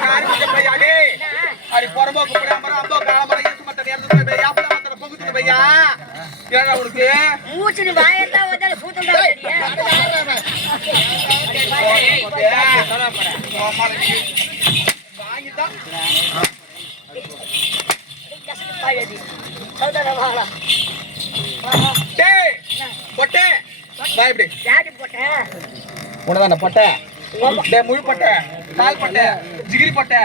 காரி கொஞ்சம் பையா டேய் அடி பொறம்போக்கு புடியாமற அம்போ காலமற ஏசு மத்த நேரத்துல பையா அப்பள மத்த பொங்குது பையா ஏடா உனக்கு மூச்சுனு வாயெல்லா வந்தால சூத்தம் தான் அடியா வாங்கிட்டா கசக்கு பாயடி சௌதர வாளா டேய் பொட்டே வா இப்படி யாடி போட்ட உனதான பொட்டே டேய் முழு பொட்டே கால் பொட்டே ஜிகிரி பொட்டே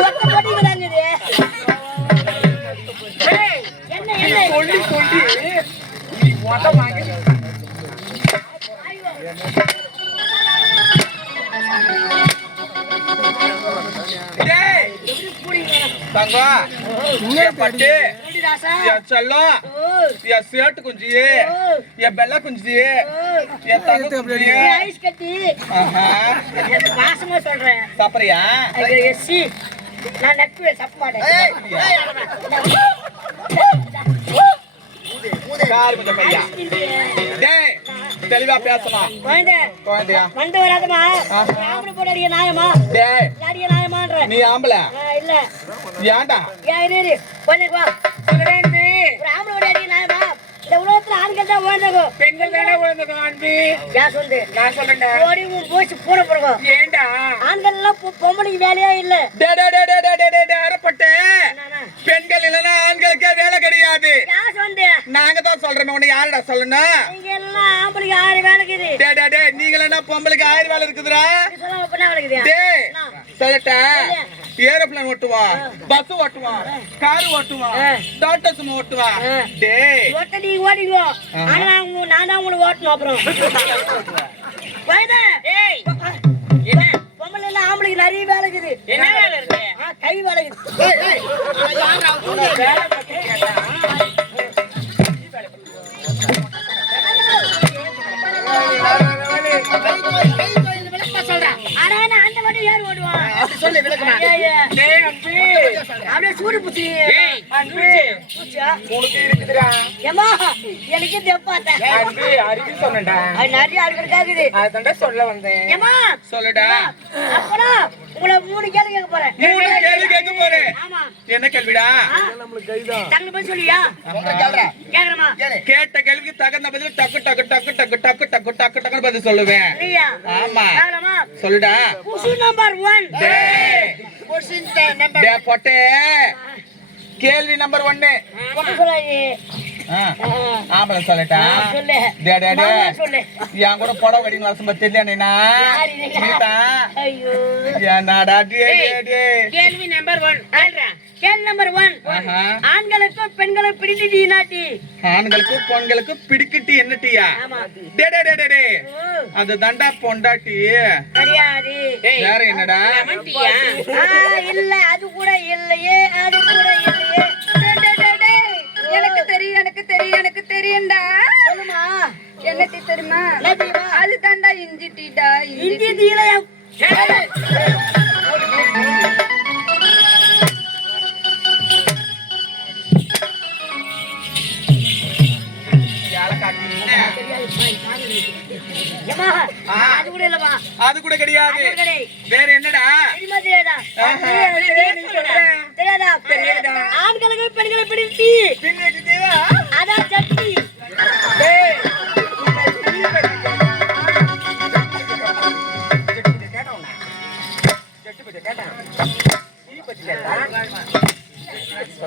ஒக்க போடிங்கறாங்கது ஏய் என்ன சொல்லி நீ ஓட்ட வாங்கி டேய் தங்கா ये पट्टे ये चलो ये सेट कुंजी ये बेला कुंजी ये तंग कुंजी ஐஸ் கட்டி ஆஹா வாசமா சொல்றேன் சாப்பிறியா ஐயோ எஸ்சி நான் நக்குவே சாப்பிட மாட்டேன் கார் கொஞ்சம் பையா டேய் தெளிவா பேசமா குழந்தையா வந்து வராதமா ஆம்பளை போடாடிய நாயமா டேய் யாடிய நாயமான்ற நீ ஆம்பளை இல்ல ஏன்டா ஏய் இரு கொஞ்சம் வா சொல்றேன் நீ ஒரு ஆம்பளை போடாடிய நாயமா இந்த உலகத்துல ஆண்கள் தான் வாழ்ந்தவங்க பெண்கள் தானே வாழ்ந்தவங்க ஆண்டி யா சொல்லு நான் சொல்றேன்டா ஓடி போச்சு போற போறங்க ஏன்டா ஆண்கள் எல்லாம் பொம்பளைக்கு வேலையே இல்ல டேய் டேய் டேய் டேய் டேய் டேய் அரப்பட்டே பெண்கள் இல்லனா ஆண்களுக்கே வேலை கிடையாது யா சொன்னே நாங்க தான் சொல்றோம் உன்னை யாரடா சொல்லணும் நீங்க எல்லாம் ஆம்பளைக்கு ஆறு வேலை இருக்குது டேய் டேய் டேய் நீங்க என்ன பொம்பளைக்கு ஆயிரம் வேலை இருக்குதுடா சொல்ல பண்ண வேலைக்குது டேய் சொல்லட்டா ஏரோப்ளேன் ஓட்டுவான் பஸ் ஓட்டுவான் கார் ஓட்டுவான் டாடா சுமோ ஓட்டுவான் டேய் ஓட்ட நீ ஓடிங்க ஆனா நான் தான் உங்களுக்கு ஓட்டணும் அப்புறம் வைதா ஏய் என்ன பொம்பளை எல்லாம் ஆம்பளைக்கு நிறைய வேலை இருக்குது என்ன வேலை இருக்கு கை வேலை இருக்குது ஏய் வேலை பத்தி கேட்டா சொல்லு விளக்கமா டேய் அன்பி அப்படியே சூடு புச்சி டேய் அன்பி புச்சியா உனக்கு இருக்குதுடா ஏமா எனக்கு தெப்பாட்ட அன்பி அரிசி சொன்னடா அது நிறைய ஆளுங்க கேக்குது அதண்டா சொல்ல வந்தேன் ஏமா சொல்லுடா அப்புறம் உங்களை மூணு கேள்வி கேட்க போறேன் மூணு கேள்வி கேட்க போறேன் ஆமா என்ன கேள்விடா நமக்கு கைதான் தங்க பதில் சொல்லியா உங்க கேளுடா கேக்குறமா கேட்ட கேள்விக்கு தகுந்த பதில் டக்கு டக்கு டக்கு டக்கு டக்கு டக்கு டக்கு டக்கு பதில் சொல்லுவேன் நீயா ஆமா கேளுமா சொல்லுடா क्वेश्चन நம்பர் 1 டேய் क्वेश्चन நம்பர் டேய் போட்டே கேள்வி நம்பர் 1 போட்டு சொல்லாயே ஆம்பள சொல்லட்டா சொல்லு டேய் டேய் டேய் சொல்லு யா கூட போட வெடிங்க வாசம் தெரியல நீனா நீதா ஐயோ என்னடா டேய் டேய் கேள்வி நம்பர் 1 ஆல்ரா கேள்வி நம்பர் 1 ஆண்களுக்கு பெண்களுக்கு பிடிக்குது நாட்டி ஆண்களுக்கு பெண்களுக்கு பிடிக்குது என்னட்டியா ஆமா டேய் டேய் டேய் டேய் அது தண்டா பொண்டாட்டி சரியாடி வேற என்னடா லெமன்டியா இல்ல அது கூட இல்லையே அது கூட இல்லையே எனக்கு தெரியும்டா சொல்லுமா என்னட்டி தெரியுமா அது தாண்டா இஞ்சி டீடா இஞ்சி டீல அது கூட கிடையாது வேற என்னடா ஆண்களுக்கு பெண்களை பிடிச்சி அதான் சட்டி கேட்டா